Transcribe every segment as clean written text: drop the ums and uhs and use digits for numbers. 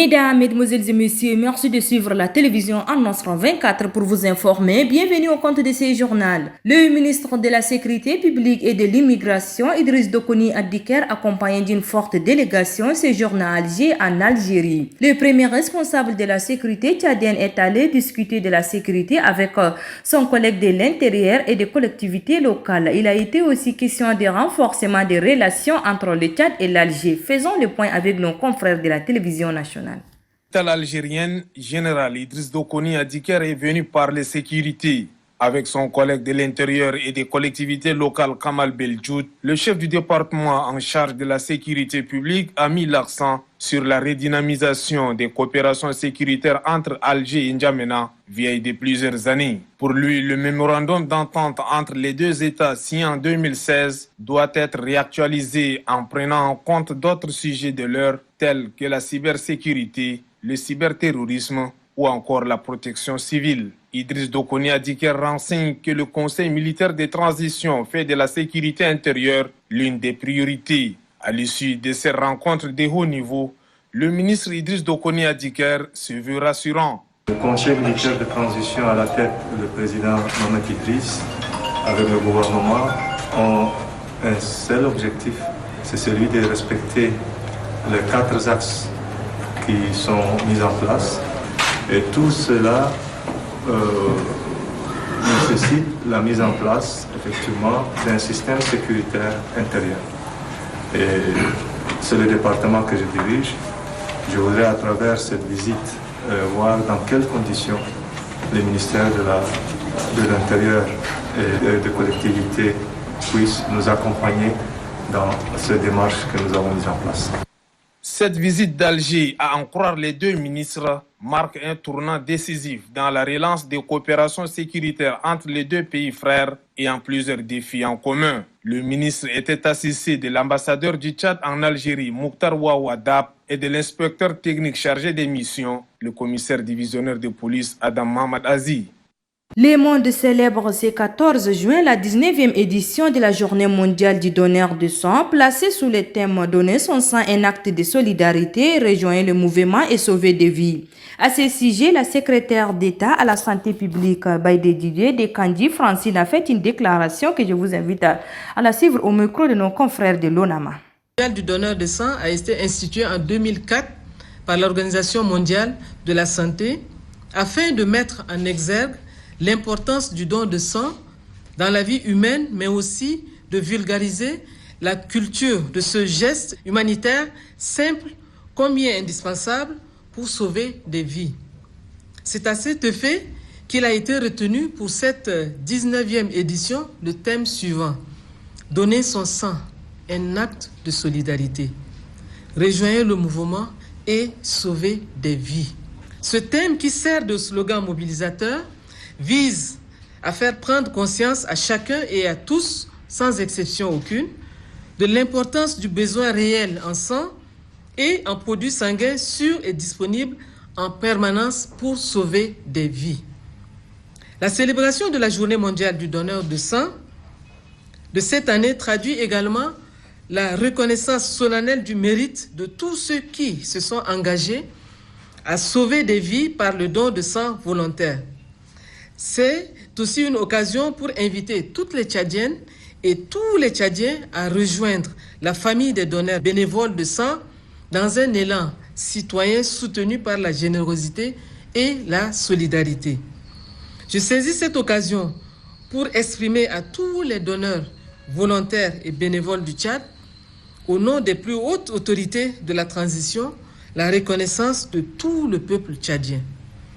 Mesdames, Mesdemoiselles et Messieurs, merci de suivre la télévision en Nostra 24 pour vous informer. Bienvenue au compte de ce journal. Le ministre de la Sécurité publique et de l'immigration, Idriss Dokoni Adiker, accompagné d'une forte délégation, séjourne à Alger, en Algérie. Le premier responsable de la sécurité tchadienne est allé discuter de la sécurité avec son collègue de l'intérieur et des collectivités locales. Il a été aussi question de renforcement des relations entre le Tchad et l'Alger. Faisons le point avec nos confrères de la télévision nationale. L'Algérienne général Idriss Dokoni Adiker est venu parler sécurité. Avec son collègue de l'intérieur et des collectivités locales Kamal Beldjoud, le chef du département en charge de la sécurité publique a mis l'accent sur la redynamisation des coopérations sécuritaires entre Alger et N'Djamena, vieille de plusieurs années. Pour lui, le mémorandum d'entente entre les deux États signé en 2016 doit être réactualisé en prenant en compte d'autres sujets de l'heure tels que la cybersécurité, le cyberterrorisme ou encore la protection civile. Idriss Dokoni Adiker renseigne que le Conseil militaire de transition fait de la sécurité intérieure l'une des priorités. À l'issue de ces rencontres de haut niveau, le ministre Idriss Dokoni Adiker se veut rassurant. Le Conseil militaire de transition à la tête, le président Mohamed Idriss, avec le gouvernement, ont un seul objectif, c'est celui de respecter les 4 axes qui sont mis en place. Et tout cela nécessite la mise en place, effectivement, d'un système sécuritaire intérieur. Et c'est le département que je dirige. Je voudrais, à travers cette visite, voir dans quelles conditions les ministères de l'Intérieur et des collectivités puissent nous accompagner dans ces démarches que nous avons mises en place. Cette visite d'Alger, à en croire les deux ministres, marque un tournant décisif dans la relance des coopérations sécuritaires entre les deux pays frères et en plusieurs défis en commun. Le ministre était assisté de l'ambassadeur du Tchad en Algérie, Mokhtar Ouadab, et de l'inspecteur technique chargé des missions, le commissaire divisionnaire de police Adam Mohamed Azi. Le monde célèbre ce 14 juin la 19e édition de la Journée mondiale du donneur de sang, placée sous le thème « Donner son sang, un acte de solidarité, rejoindre le mouvement et sauver des vies ». À ce sujet, la secrétaire d'État à la santé publique, Baïdé Didier de Kandji, Francine, a fait une déclaration que je vous invite à la suivre au micro de nos confrères de l'ONAMA. La Journée du donneur de sang a été instituée en 2004 par l'Organisation mondiale de la santé afin de mettre en exergue l'importance du don de sang dans la vie humaine, mais aussi de vulgariser la culture de ce geste humanitaire simple, combien indispensable pour sauver des vies. C'est à cet effet qu'il a été retenu pour cette 19e édition le thème suivant: donner son sang, un acte de solidarité. Rejoindre le mouvement et sauver des vies. Ce thème, qui sert de slogan mobilisateur, vise à faire prendre conscience à chacun et à tous, sans exception aucune, de l'importance du besoin réel en sang et en produits sanguins sûrs et disponibles en permanence pour sauver des vies. La célébration de la Journée mondiale du donneur de sang de cette année traduit également la reconnaissance solennelle du mérite de tous ceux qui se sont engagés à sauver des vies par le don de sang volontaire. C'est aussi une occasion pour inviter toutes les Tchadiennes et tous les Tchadiens à rejoindre la famille des donneurs bénévoles de sang dans un élan citoyen soutenu par la générosité et la solidarité. Je saisis cette occasion pour exprimer à tous les donneurs volontaires et bénévoles du Tchad, au nom des plus hautes autorités de la transition, la reconnaissance de tout le peuple tchadien.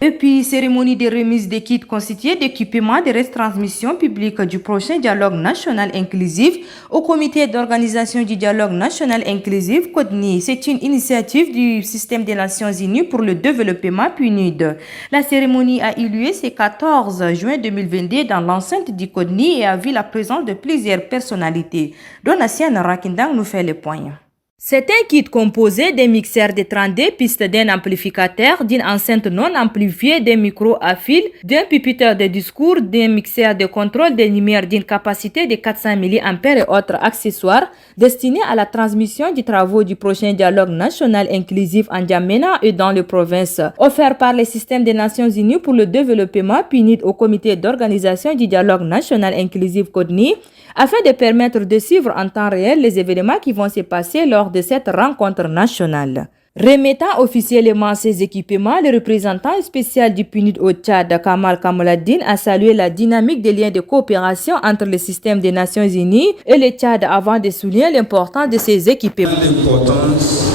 Et puis, cérémonie de remise des kits constitués d'équipements de retransmission publique du prochain dialogue national inclusif au comité d'organisation du dialogue national inclusif CODNI. C'est une initiative du système des Nations Unies pour le développement PNUD. La cérémonie a eu lieu ce 14 juin 2022 dans l'enceinte du CODNI et a vu la présence de plusieurs personnalités. Donatien Rakindang nous fait le point. C'est un kit composé d'un mixeur de 32 pistes, d'un amplificateur, d'une enceinte non amplifiée, d'un micro à fil, d'un pupitre de discours, d'un mixeur de contrôle des lumières d'une capacité de 400 mA et autres accessoires destinés à la transmission des travaux du prochain dialogue national inclusif en Djamena et dans les provinces. Offert par le système des Nations Unies pour le développement PNUD au comité d'organisation du dialogue national inclusif CODNI, afin de permettre de suivre en temps réel les événements qui vont se passer lors de cette rencontre nationale. Remettant officiellement ces équipements, le représentant spécial du PNUD au Tchad, Kamal Kamouladine, a salué la dynamique des liens de coopération entre le système des Nations Unies et le Tchad avant de souligner l'importance de ces équipements. L'importance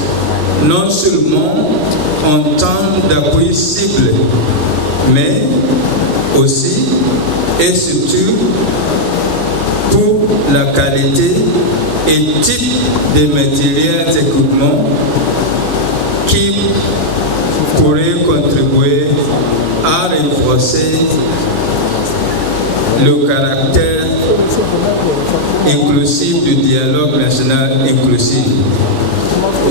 non seulement en temps d'appui ciblé, mais aussi et surtout pour la qualité et type de matériel d'équipement qui pourrait contribuer à renforcer le caractère inclusif du dialogue national inclusif.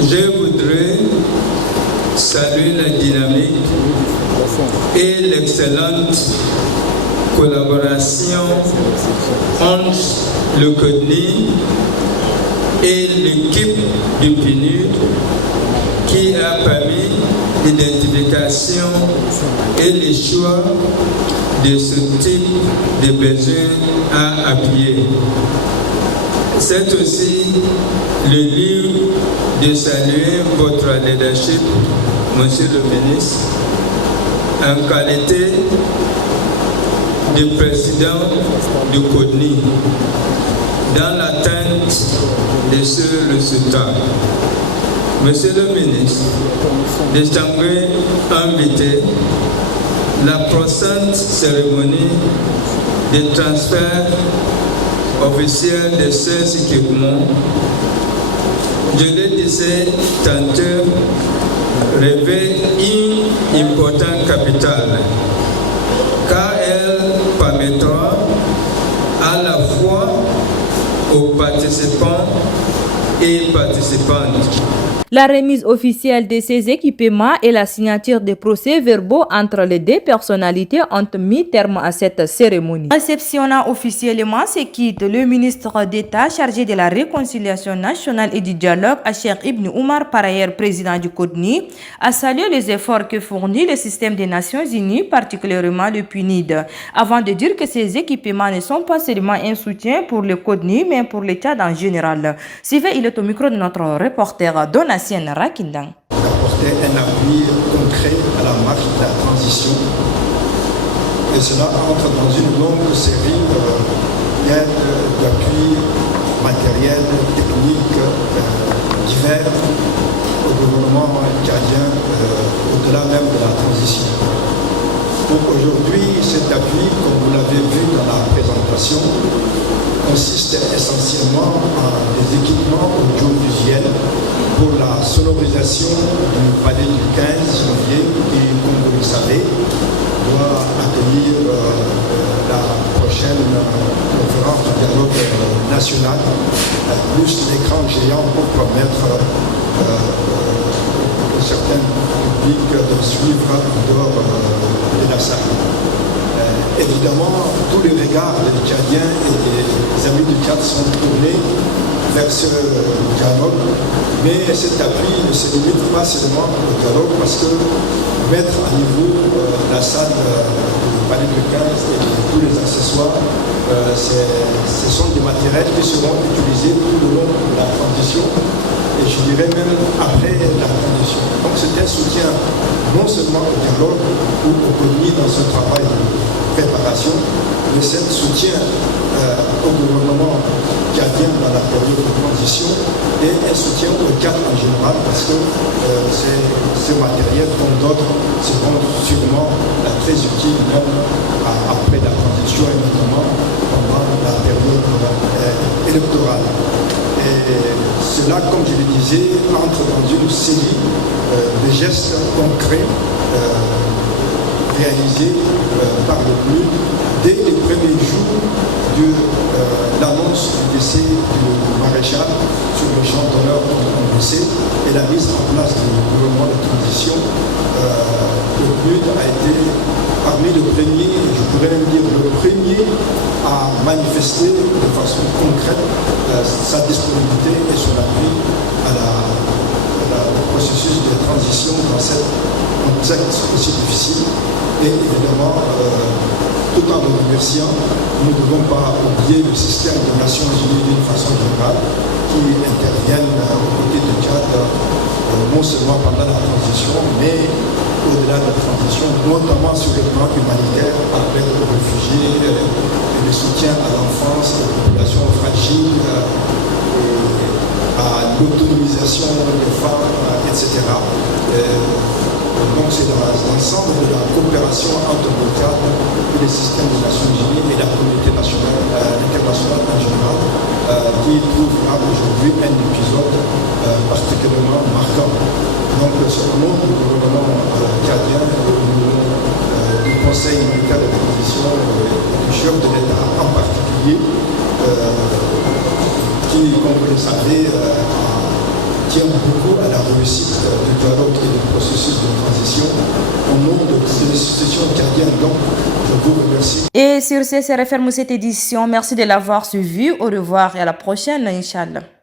Je voudrais saluer la dynamique et l'excellente collaboration entre le CODNI et l'équipe du PNUD qui a permis l'identification et le choix de ce type de besoins à appuyer. C'est aussi le lieu de saluer votre leadership, Monsieur le ministre, en qualité de président du CODNI, dans l'attente de ce résultat. Monsieur le ministre, distingué invité, la prochaine cérémonie de transfert officiel de ces équipements, je le disais tantôt, revêt une importance capitale, car elle permettra à la fois aux participants et participantes. La remise officielle de ces équipements et la signature des procès-verbaux entre les deux personnalités ont mis terme à cette cérémonie. Réceptionnant officiellement ces kits, le ministre d'État chargé de la réconciliation nationale et du dialogue, Cheikh Ibn Oumar, par ailleurs président du CODNI, a salué les efforts que fournit le système des Nations Unies, particulièrement le PNUD, avant de dire que ces équipements ne sont pas seulement un soutien pour le CODNI, mais pour le Tchad en général. Suivez, il est au micro de notre reporter Donatien Rakindang. Apporter un appui concret à la marche de la transition. Et cela entre dans une longue série d'aides, d'appui matériel, technique, divers au gouvernement tchadien, au-delà même de la transition. Donc aujourd'hui, cet appui, comme vous l'avez vu dans la présentation, consiste essentiellement en des équipements audiovisuels pour la sonorisation du palais du 15 janvier qui, comme vous le savez, doit accueillir la prochaine conférence du dialogue national, plus l'écran géant pour permettre à certains publics de suivre en dehors de la salle. Évidemment, tous les regards des Tchadiens et des amis du Tchad sont tournés vers ce dialogue, mais cet appui ne se limite pas seulement au dialogue parce que mettre à niveau la salle du palais du 15 et tous les accessoires, ce sont des matériels qui seront utilisés tout le long de la transition et je dirais même après la transition. Donc c'est un soutien non seulement au dialogue ou au CODNI dans ce travail de préparation, mais c'est un soutien au gouvernement tchadien dans la période de transition et un soutien au Tchad en général parce que ces matériels, comme d'autres, seront sûrement très utiles même après la transition et notamment pendant la période électorale. Et cela, comme je le disais, entre dans une série de gestes concrets réalisé par le PNUD dès les premiers jours de l'annonce du décès du maréchal sur le champ d'honneur de son décès et la mise en place du gouvernement de transition. Le PNUD a été parmi les premiers, je pourrais même dire le premier, à manifester de façon concrète sa disponibilité et son appui au processus de transition dans cette contexte aussi difficile. Et évidemment, tout en le remerciant, nous ne devons pas oublier le système des Nations Unies d'une façon générale qui interviennent aux côtés du Tchad, non seulement pendant la transition, mais au-delà de la transition, notamment sur le plan humanitaire, par l'aide aux réfugiés, le soutien à l'enfance, aux populations fragiles, à l'autonomisation des femmes, etc. Donc c'est dans l'ensemble de la coopération entre le cadre et les systèmes des Nations Unies et la communauté internationale en général qui trouvera aujourd'hui un épisode particulièrement marquant. Donc c'est au nom du gouvernement tchadien, du Conseil militaire de transition, du chef de l'État en particulier, qui, comme vous le savez, tient beaucoup à la réussite du dialogue et du processus de transition au nom de l'institution tchadienne. Donc, je vous remercie. Et sur ce, c'est referme cette édition. Merci de l'avoir suivi. Au revoir et à la prochaine, Inch'Allah.